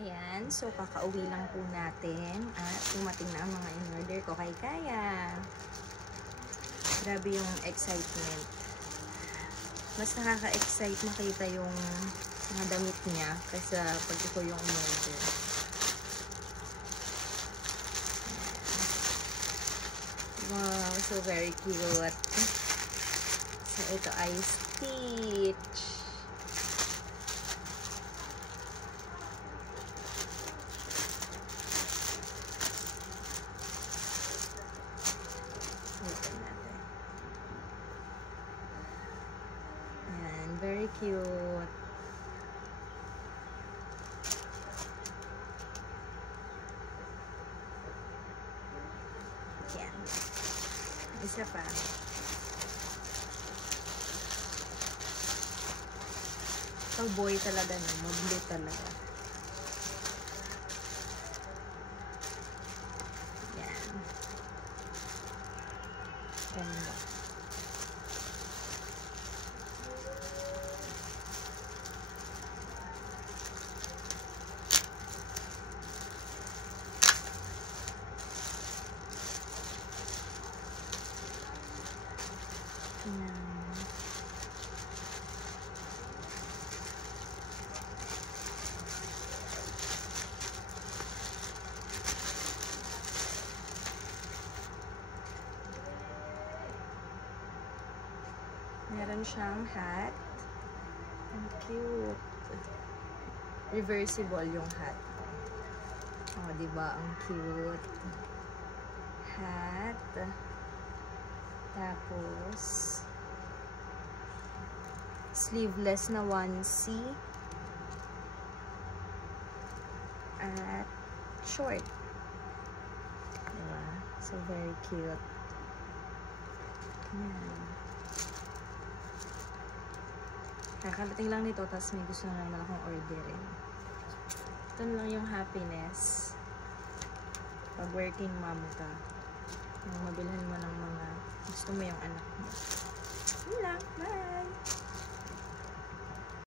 Ayan, so kakauwi lang po natin at dumating na ang mga in-order ko kay Kaya. Grabe yung excitement. Mas nakaka-excite makita yung mga damit niya kaysa pag ito yung in-order. Wow, so very cute. So ito ay Stitch. Ayan, very cute. Ayan. Isa pa. Boy talaga na, mablo talaga. Yan. Ganda. Yan. Meron siyang hat. Ang cute. Reversible yung hat. Oh, diba? Ang cute. Hat. Tapos, sleeveless na onesie. At short. Diba? So, very cute. Yan. Kakarating lang nito, tapos may gusto na naman akong orderin. Ito lang yung happiness pag working mom ka. Yung mabilhan mo ng mga gusto mo yung anak mo. Yun lang. Bye!